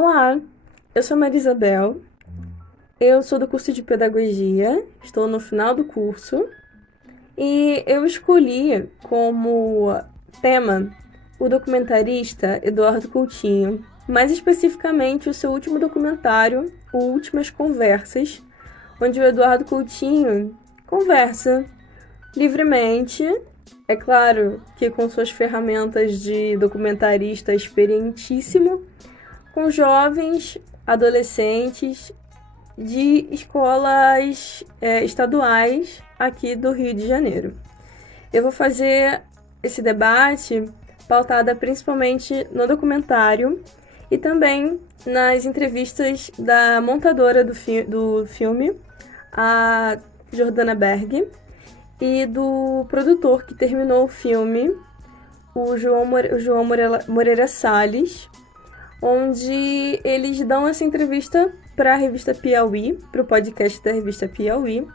Olá, eu sou Maria Isabel, eu sou do curso de Pedagogia, estou no final do curso e eu escolhi como tema o documentarista Eduardo Coutinho, mais especificamente o seu último documentário, o Últimas Conversas, onde o Eduardo Coutinho conversa livremente, é claro que com suas ferramentas de documentarista experientíssimo, com jovens, adolescentes de escolas estaduais aqui do Rio de Janeiro. Eu vou fazer esse debate pautada principalmente no documentário e também nas entrevistas da montadora do filme, a Jordana Berg, e do produtor que terminou o filme, o João Moreira Salles, onde eles dão essa entrevista para a revista Piauí, para o podcast da revista Piauí,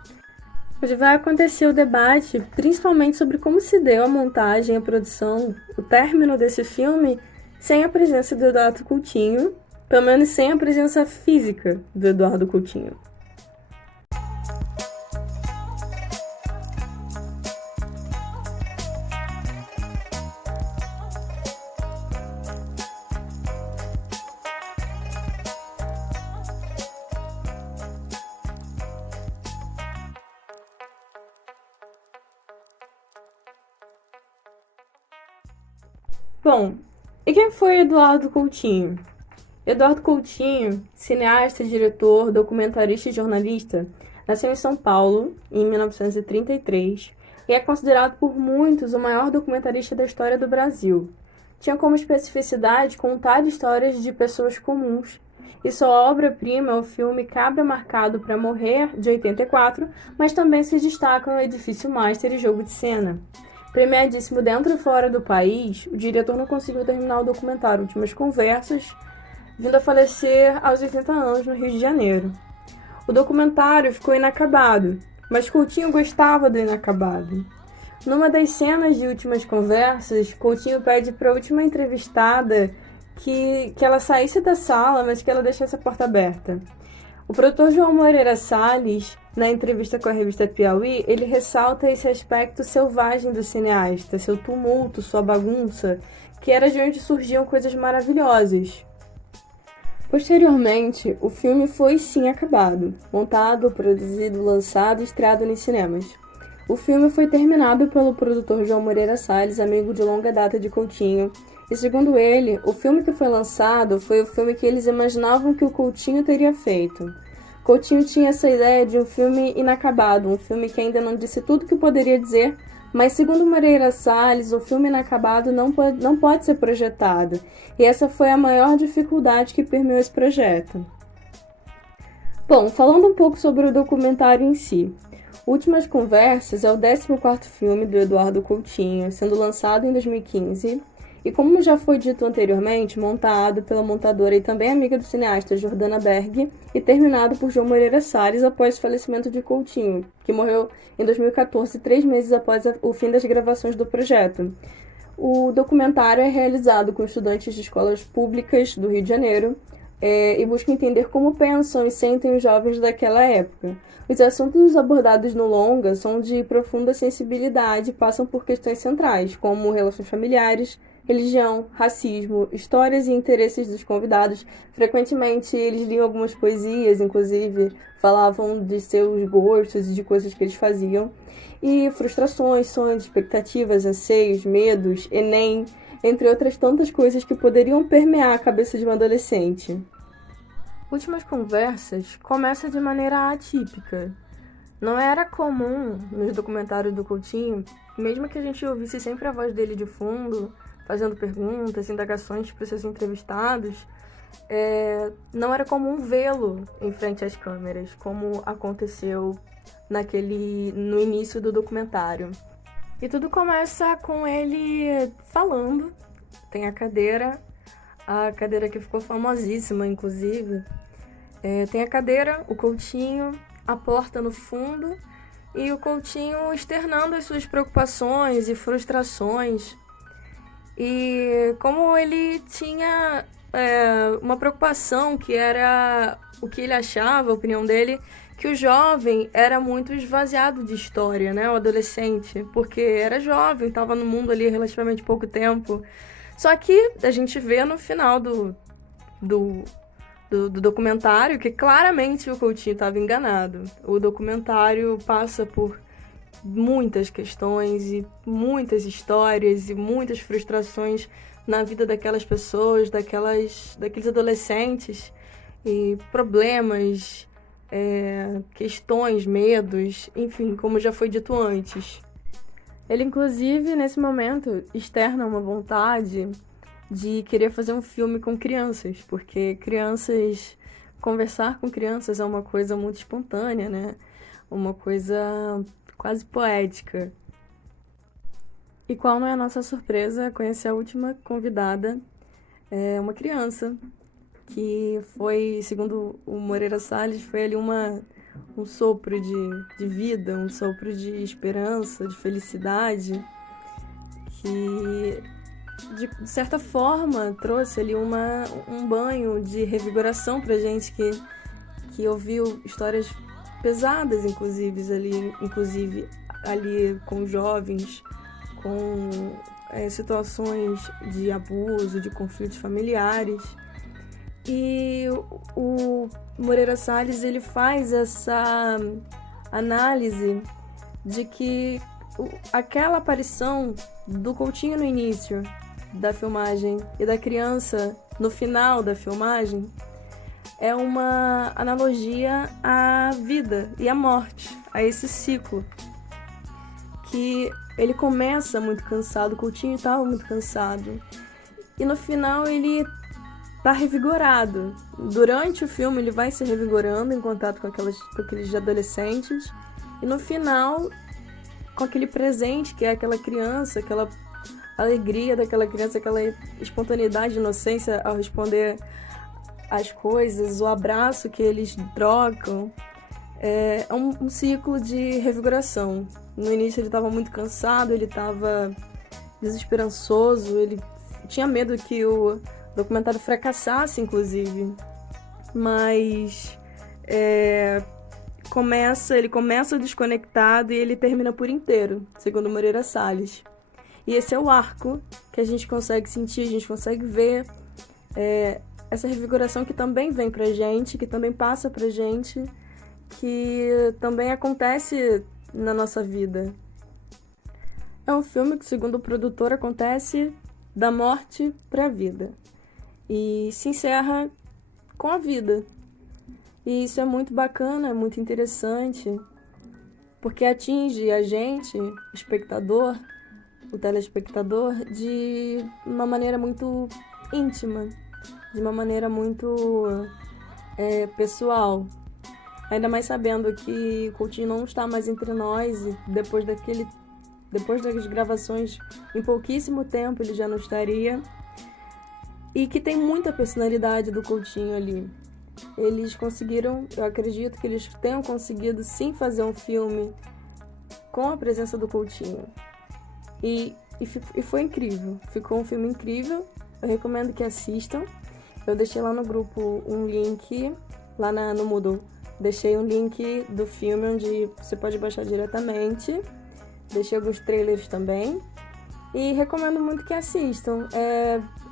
onde vai acontecer o debate principalmente sobre como se deu a montagem, a produção, o término desse filme sem a presença do Eduardo Coutinho, pelo menos sem a presença física do Eduardo Coutinho. Bom, e quem foi Eduardo Coutinho? Eduardo Coutinho, cineasta, diretor, documentarista e jornalista, nasceu em São Paulo em 1933 e é considerado por muitos o maior documentarista da história do Brasil. Tinha como especificidade contar histórias de pessoas comuns, e sua obra-prima é o filme Cabra Marcado para Morrer, de 84, mas também se destacam o Edifício Master e Jogo de Cena. Premiadíssimo dentro e fora do país, o diretor não conseguiu terminar o documentário Últimas Conversas, vindo a falecer aos 80 anos no Rio de Janeiro. O documentário ficou inacabado, mas Coutinho gostava do inacabado. Numa das cenas de Últimas Conversas, Coutinho pede para a última entrevistada que ela saísse da sala, mas que ela deixasse a porta aberta. O produtor João Moreira Salles, na entrevista com a revista Piauí, ele ressalta esse aspecto selvagem do cineasta, seu tumulto, sua bagunça, que era de onde surgiam coisas maravilhosas. Posteriormente, o filme foi sim acabado, montado, produzido, lançado e estreado nos cinemas. O filme foi terminado pelo produtor João Moreira Salles, amigo de longa data de Coutinho, e segundo ele, o filme que foi lançado foi o filme que eles imaginavam que o Coutinho teria feito. Coutinho tinha essa ideia de um filme inacabado, um filme que ainda não disse tudo o que poderia dizer, mas segundo Moreira Salles, o filme inacabado não pode ser projetado, e essa foi a maior dificuldade que permeou esse projeto. Bom, falando um pouco sobre o documentário em si. Últimas Conversas é o 14º filme do Eduardo Coutinho, sendo lançado em 2015, e como já foi dito anteriormente, montado pela montadora e também amiga do cineasta Jordana Berg e terminado por João Moreira Salles após o falecimento de Coutinho, que morreu em 2014, 3 meses após o fim das gravações do projeto. O documentário é realizado com estudantes de escolas públicas do Rio de Janeiro e busca entender como pensam e sentem os jovens daquela época. Os assuntos abordados no longa são de profunda sensibilidade e passam por questões centrais, como relações familiares, religião, racismo, histórias e interesses dos convidados. Frequentemente eles liam algumas poesias, inclusive falavam de seus gostos e de coisas que eles faziam. E frustrações, sonhos, expectativas, anseios, medos, Enem, entre outras tantas coisas que poderiam permear a cabeça de um adolescente. Últimas Conversas começa de maneira atípica. Não era comum nos documentários do Coutinho, mesmo que a gente ouvisse sempre a voz dele de fundo, fazendo perguntas, indagações para os seus entrevistados, não era comum vê-lo em frente às câmeras, como aconteceu no início do documentário. E tudo começa com ele falando. Tem a cadeira que ficou famosíssima, inclusive. Tem a cadeira, o Coutinho, a porta no fundo, e o Coutinho externando as suas preocupações e frustrações. E como ele tinha uma preocupação que era o que ele achava, a opinião dele, que o jovem era muito esvaziado de história, né? O adolescente, porque era jovem, estava no mundo ali relativamente pouco tempo. Só que a gente vê no final do documentário que claramente o Coutinho estava enganado. O documentário passa por muitas questões e muitas histórias e muitas frustrações na vida daquelas pessoas, daqueles adolescentes, e problemas, questões, medos, enfim, como já foi dito antes. Ele, inclusive, nesse momento, externa uma vontade de querer fazer um filme com crianças, porque conversar com crianças é uma coisa muito espontânea, né? Uma coisa quase poética. E qual não é a nossa surpresa conhecer a última convidada, uma criança, que foi, segundo o Moreira Salles, foi ali um sopro de vida, um sopro de esperança, de felicidade, que de certa forma trouxe ali um banho de revigoração pra gente que ouviu histórias pesadas, inclusive ali com jovens, com situações de abuso, de conflitos familiares. E o Moreira Salles, ele faz essa análise de que aquela aparição do Coutinho no início da filmagem e da criança no final da filmagem é uma analogia à vida e à morte, a esse ciclo. Que ele começa muito cansado, o Coutinho estava muito cansado, e no final ele tá revigorado. Durante o filme ele vai se revigorando em contato com aqueles adolescentes, e no final, com aquele presente que é aquela criança, aquela alegria daquela criança, aquela espontaneidade, inocência ao responder as coisas, o abraço que eles trocam, é um ciclo de revigoração. No início ele estava muito cansado, ele estava desesperançoso, ele tinha medo que o documentário fracassasse, inclusive. Mas ele começa desconectado e ele termina por inteiro, segundo Moreira Salles. E esse é o arco que a gente consegue sentir, a gente consegue ver essa revigoração que também vem pra gente, que também passa pra gente, que também acontece na nossa vida. É um filme que, segundo o produtor, acontece da morte pra vida. E se encerra com a vida. E isso é muito bacana, é muito interessante, porque atinge a gente, o espectador, o telespectador, de uma maneira muito íntima, de uma maneira muito pessoal. Ainda mais sabendo que o Coutinho não está mais entre nós, e depois das gravações, em pouquíssimo tempo ele já não estaria. E que tem muita personalidade do Coutinho ali. Eles conseguiram, eu acredito que eles tenham conseguido sim fazer um filme com a presença do Coutinho. E foi incrível, ficou um filme incrível, eu recomendo que assistam. Eu deixei lá no grupo um link, lá no Moodle, deixei um link do filme onde você pode baixar diretamente, deixei alguns trailers também, e recomendo muito que assistam.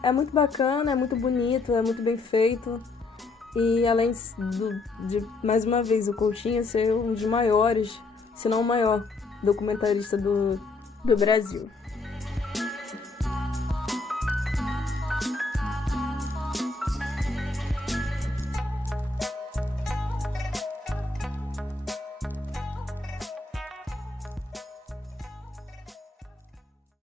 É muito bacana, é muito bonito, é muito bem feito. E além de mais uma vez, o Coutinho ser um dos maiores, se não o maior, documentarista do Brasil.